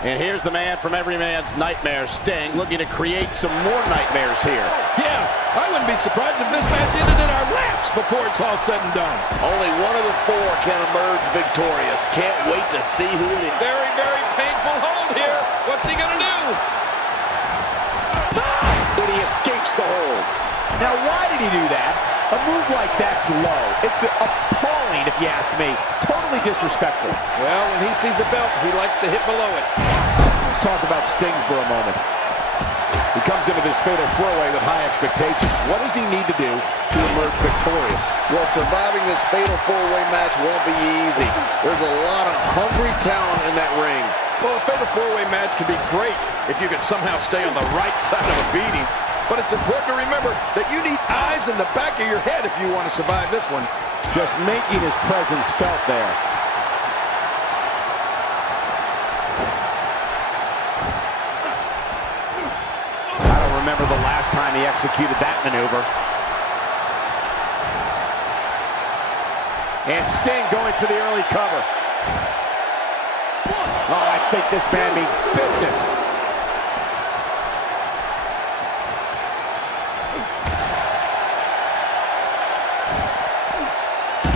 And here's the man from every man's nightmare, Sting, looking to create some more nightmares here. Yeah, I wouldn't be surprised if this match ended in our laps before it's all said and done. Only one of the four can emerge victorious. Can't wait to see who it is. Very, very painful hold here. What's he gonna do? And he escapes the hold. Now, why did he do that? A move like that's low. It's appalling, if you ask me. Totally disrespectful. Well, when he sees the belt, he likes to hit below it. Let's talk about Sting for a moment. He comes into this fatal four-way with high expectations. What does he need to do to emerge victorious? Well, surviving this fatal four-way match won't be easy. There's a lot of hungry talent in that ring. Well, a fatal four-way match can be great if you can somehow stay on the right side of a beating. But it's important to remember that you need eyes in the back of your head if you want to survive this one. Just making his presence felt there. I don't remember the last time he executed that maneuver. And Sting going for the early cover. Oh, I think this man means business.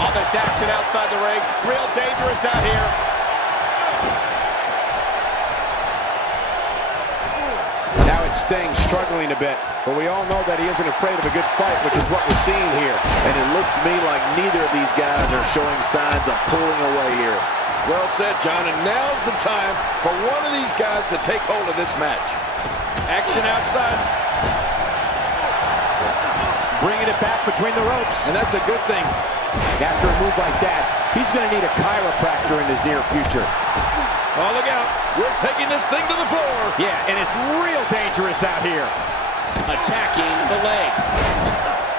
All this action outside the ring, real dangerous out here. Now it's Sting struggling a bit, but we all know that he isn't afraid of a good fight, which is what we're seeing here. And it looked to me like neither of these guys are showing signs of pulling away here. Well said, John, and now's the time for one of these guys to take hold of this match. Action outside. Bringing it back between the ropes. And that's a good thing. After a move like that, he's going to need a chiropractor in his near future. Oh, look out. We're taking this thing to the floor. Yeah, and it's real dangerous out here. Attacking the leg.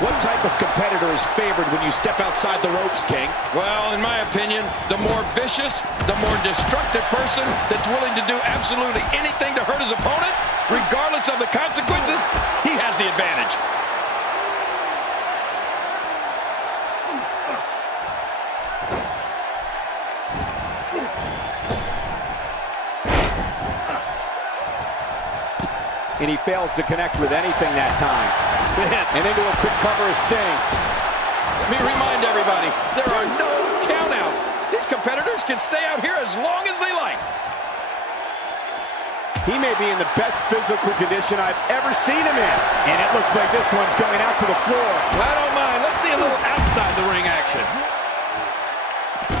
What type of competitor is favored when you step outside the ropes, King? Well, in my opinion, the more vicious, the more destructive person that's willing to do absolutely anything to hurt his opponent, regardless of the consequences, he has the advantage. And he fails to connect with anything that time. And into a quick cover of Sting. Let me remind everybody, there are no countouts. These competitors can stay out here as long as they like. He may be in the best physical condition I've ever seen him in. And it looks like this one's going out to the floor. I don't mind. Let's see a little outside the ring action.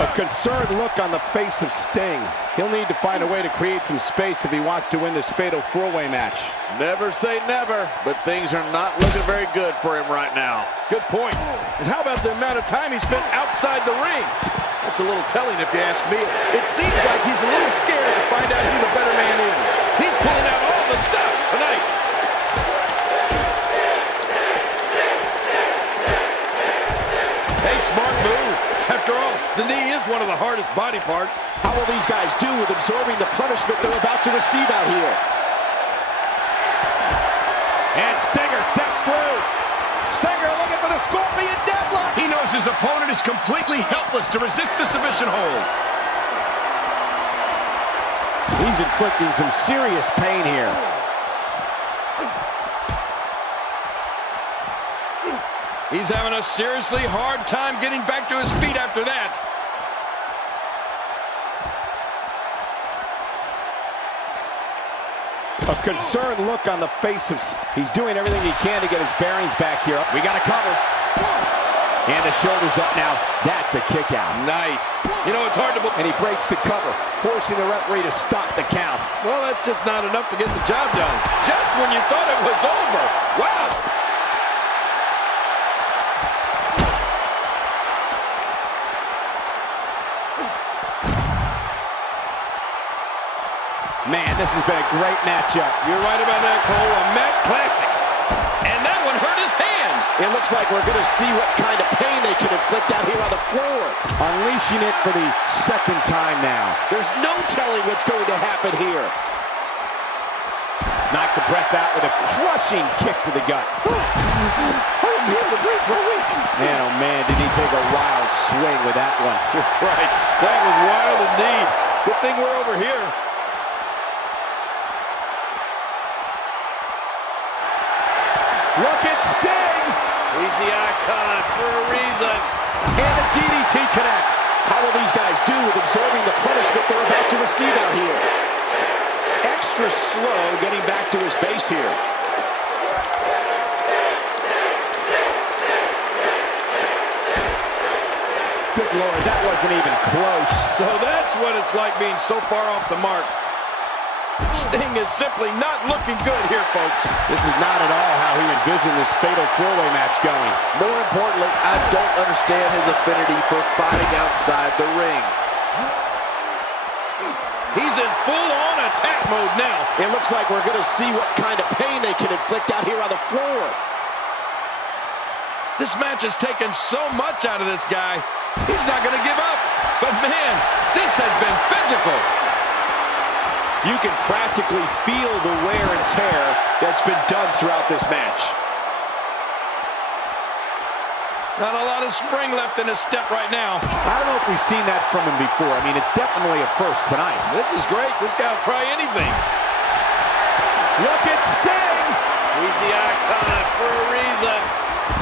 A concerned look on the face of Sting. He'll need to find a way to create some space if he wants to win this fatal four-way match. Never say never, but things are not looking very good for him right now. Good point. And how about the amount of time he spent outside the ring? That's a little telling if you ask me. It seems like he's a little scared to find out who the better man is. He's pulling out all the stops tonight. Hey, smart move. After all, the knee is one of the hardest body parts. How will these guys do with absorbing the punishment they're about to receive out here? And Stinger steps through. Stinger looking for the Scorpion deadlock. He knows his opponent is completely helpless to resist the submission hold. He's inflicting some serious pain here. He's having a seriously hard time getting back to his feet after that. A concerned look on the face of... He's doing everything he can to get his bearings back here. We got a cover. And the shoulders up now. That's a kick out. Nice. You know, it's hard to... And he breaks the cover, forcing the referee to stop the count. Well, that's just not enough to get the job done. Just when you thought it was over. Wow. Man, this has been a great matchup. You're right about that, Cole. A Met Classic. And that one hurt his hand. It looks like we're going to see what kind of pain they can inflict out here on the floor. Unleashing it for the second time now. There's no telling what's going to happen here. Knocked the breath out with a crushing kick to the gut. I won't be able to breathe for a week. Man, oh man, did he take a wild swing with that one. Right. That was wild indeed. Good thing we're over here. Look at Sting. He's the icon for a reason. And the DDT connects. How will these guys do with absorbing the punishment they're about to receive out here? Extra slow getting back to his base here. Good Lord, that wasn't even close. So that's what it's like being so far off the mark. Sting is simply not looking good here, folks. This is not at all how he envisioned this fatal four-way match going. More importantly, I don't understand his affinity for fighting outside the ring. He's in full-on attack mode now. It looks like we're going to see what kind of pain they can inflict out here on the floor. This match has taken so much out of this guy. He's not going to give up. But man, this has been physical. You can practically feel the wear and tear that's been done throughout this match. Not a lot of spring left in his step right now. I don't know if we've seen that from him before. I mean, it's definitely a first tonight. This is great. This guy will try anything. Look at Sting! He's the icon for a reason.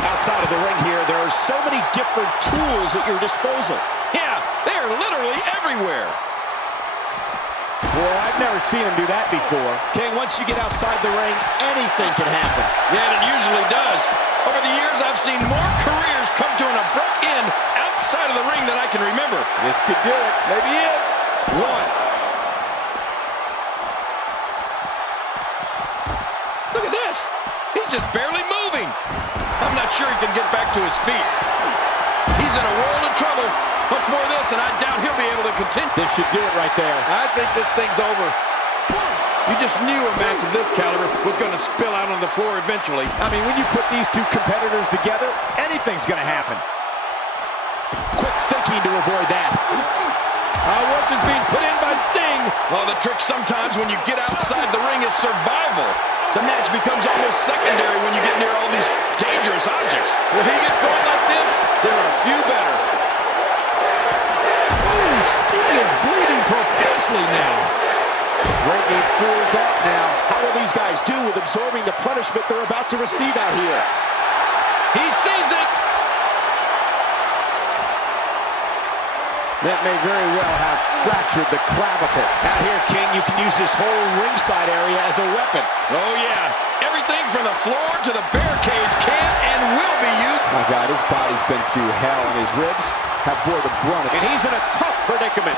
Outside of the ring here, there are so many different tools at your disposal. Yeah, they're literally everywhere. Boy, I've never seen him do that before. King, once you get outside the ring, anything can happen. Yeah, and it usually does. Over the years, I've seen more careers come to an abrupt end outside of the ring than I can remember. This could do it. Maybe it. One. Look at this. He's just barely moving. I'm not sure he can get back to his feet. He's in a world of trouble. Much more of this, and I doubt he'll be able to continue. This should do it right there. I think this thing's over. You just knew a match of this caliber was going to spill out on the floor eventually. I mean, when you put these two competitors together, anything's going to happen. Quick thinking to avoid that. Work is being put in by Sting. Well, the trick sometimes when you get outside the ring is survival. The match becomes almost secondary when you get near all these dangerous objects. When he gets going like this, there are a few better. Ooh, Sting is bleeding profusely now. Breaking fools up now. How will these guys do with absorbing the punishment they're about to receive out here? He sees it. That may very well have fractured the clavicle. Out here, King, you can use this whole ringside area as a weapon. Oh, yeah. Everything from the floor to the barricades can and will be used. My God, his body's been through hell, and his ribs have bore the brunt. And he's in a tough predicament.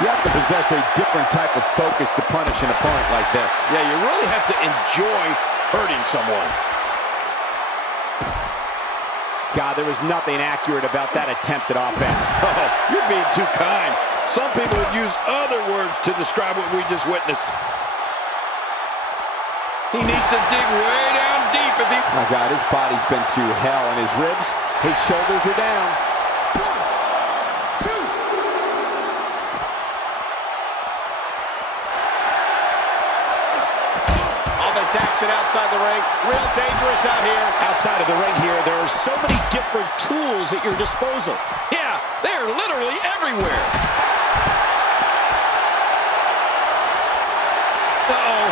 You have to possess a different type of focus to punish an opponent like this. Yeah, you really have to enjoy hurting someone. God, there was nothing accurate about that attempted offense. Oh, you're being too kind. Some people would use other words to describe what we just witnessed. He needs to dig way down deep if he... My God, his body's been through hell, and his ribs, his shoulders are down. 1, 2. Action outside the ring. Real dangerous out here. Outside of the ring here, there are so many different tools at your disposal. Yeah, they're literally everywhere. Uh-oh.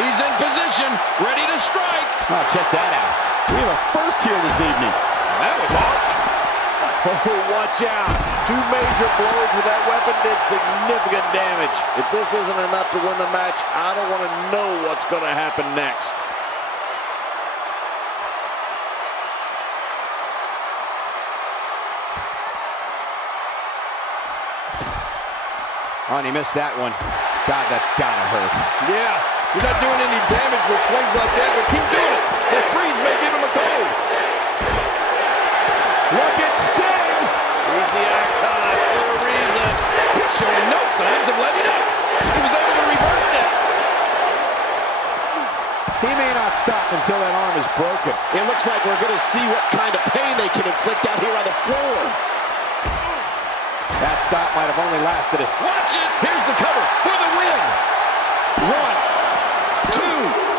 He's in position, ready to strike. Oh, check that out. We have a first here this evening. That was awesome. Oh, watch out. 2 major blows with that weapon did significant damage. If this isn't enough to win the match, I don't want to know what's going to happen next. Oh, and he missed that one. God, that's gotta hurt. Yeah, you're not doing any damage with swings like that, but keep doing it. That freeze may give him a cold. Look at Sting! He's the icon for a reason. He's showing no signs of letting up. He was able to reverse that. He may not stop until that arm is broken. It looks like we're going to see what kind of pain they can inflict out here on the floor. That stop might have only lasted a... Watch it! Here's the cover for the win! 1, 2.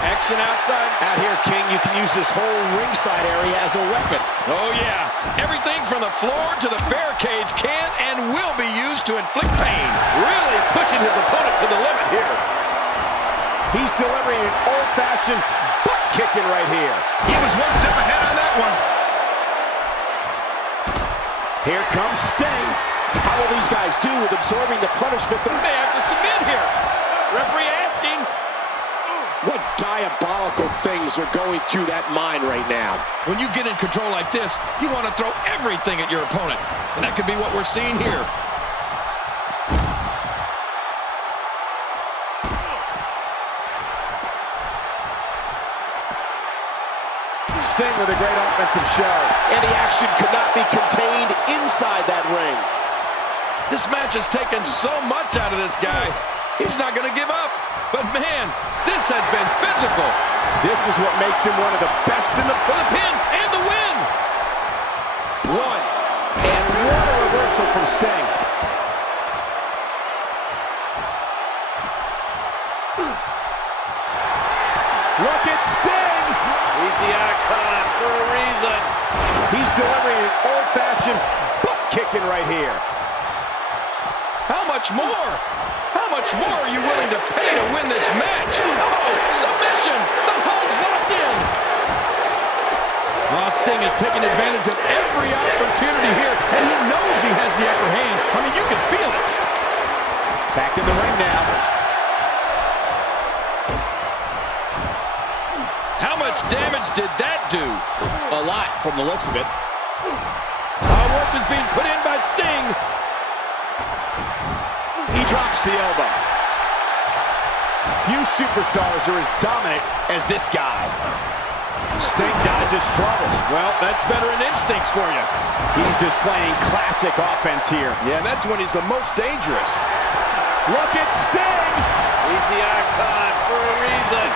Action outside. Out here, King, you can use this whole ringside area as a weapon. Oh, yeah. Everything from the the floor to the barricades can and will be used to inflict pain. Really pushing his opponent to the limit here. He's delivering an old-fashioned butt kicking right here. He was one step ahead on that one. Here comes Sting. How will these guys do with absorbing the punishment? They have to submit here. Referee asking. What diabolical things are going through that mind right now? When you get in control like this, you want to throw everything at your opponent. And that could be what we're seeing here. Sting with a great offensive show. And the action could not be contained inside that ring. This match has taken so much out of this guy. He's not going to give up. But man, this has been physical. This is what makes him one of the best in the... For the pin and the win. One. And what a reversal from Sting. Look at Sting. He's the icon for a reason. He's delivering an old-fashioned butt kicking right here. How much more? How much more are you willing to pay to win this match? Oh, submission! The hold's locked in! Sting is taking advantage of every opportunity here, and he knows he has the upper hand. I mean, you can feel it. Back in the ring now. How much damage did that do? A lot from the looks of it. Work is being put in by Sting. He drops the elbow. Few superstars are as dominant as this guy. Sting dodges trouble. Well, that's veteran instincts for you. He's displaying classic offense here. Yeah, and that's when he's the most dangerous. Look at Sting! He's the icon for a reason.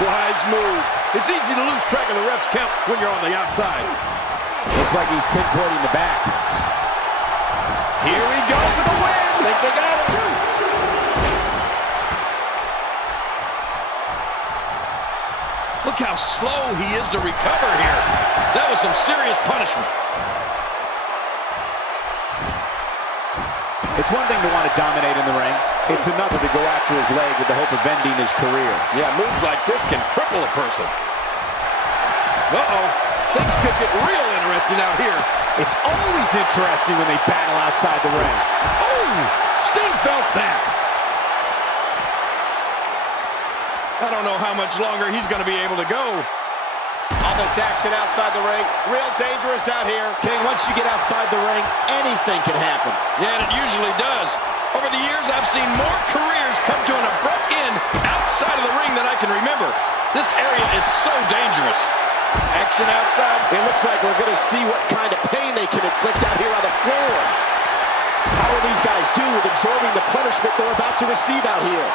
Wise move. It's easy to lose track of the ref's count when you're on the outside. Looks like he's pinpointing the back. Here we go for the win! Think they got it too. Look how slow he is to recover here. That was some serious punishment. It's one thing to want to dominate in the ring. It's another to go after his leg with the hope of ending his career. Yeah, moves like this can cripple a person. Uh-oh. Things could get real interesting out here. It's always interesting when they battle outside the ring. Oh! Sting felt that. I don't know how much longer he's going to be able to go. All this action outside the ring, real dangerous out here. King, once you get outside the ring, anything can happen. Yeah, and it usually does. Over the years, I've seen more careers come to an abrupt end outside of the ring than I can remember. This area is so dangerous. Action outside. It looks like we're going to see what kind of pain they can inflict out here on the floor. How will these guys do with absorbing the punishment they're about to receive out here?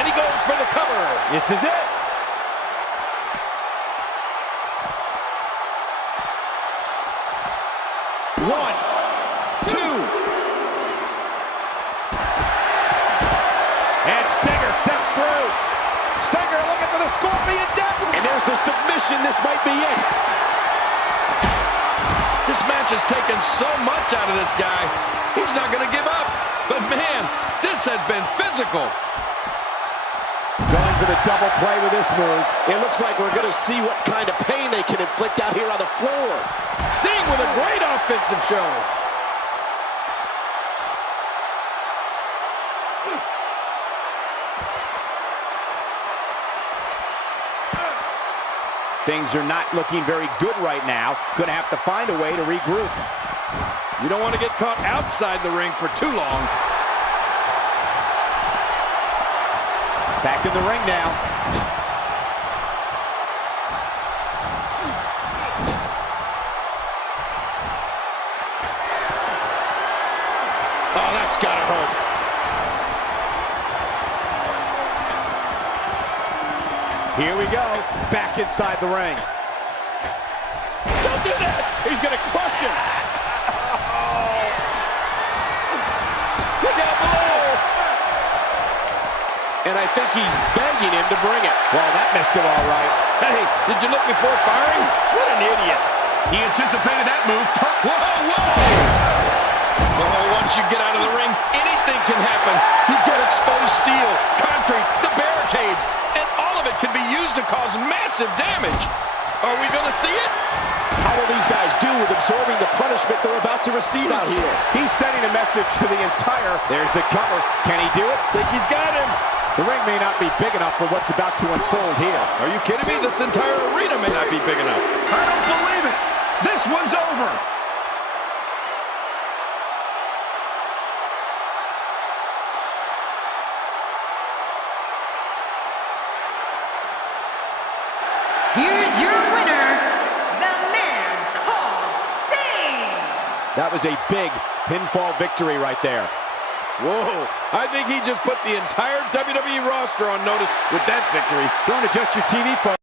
And he goes for the cover. This is it. One, two. And Stinger steps through. Stinger looking for the Scorpion Death. And there's the submission. This might be it. This match has taken so much out of this guy. He's not going to give up. But man, this has been physical. Going for the double play with this move. It looks like we're going to see what kind of pain they can inflict out here on the floor. Sting with a great offensive show. Things are not looking very good right now. Going to have to find a way to regroup. You don't want to get caught outside the ring for too long. Back in the ring now. Oh, that's gotta hurt. Here we go. Back inside the ring. Don't do that! He's gonna crush him. Look down below. And I think he's begging him to bring it. Well, that missed him all right. Hey, did you look before firing? What an idiot. He anticipated that move. Whoa, whoa! Oh, once you get out of the ring, anything can happen. You've got exposed steel, concrete, the barricades, and all of it can be used to cause massive damage. Are we going to see it? How will these guys do with absorbing the punishment they're about to receive out here? He's sending a message to the entire. There's the cover. Can he do it? Think he's got him. The ring may not be big enough for what's about to unfold here. Are you kidding me? This entire arena may not be big enough. I don't believe it. This one's over. Here's your winner, the man called Sting. That was a big pinfall victory right there. Whoa, I think he just put the entire WWE roster on notice with that victory. Don't adjust your TV, folks.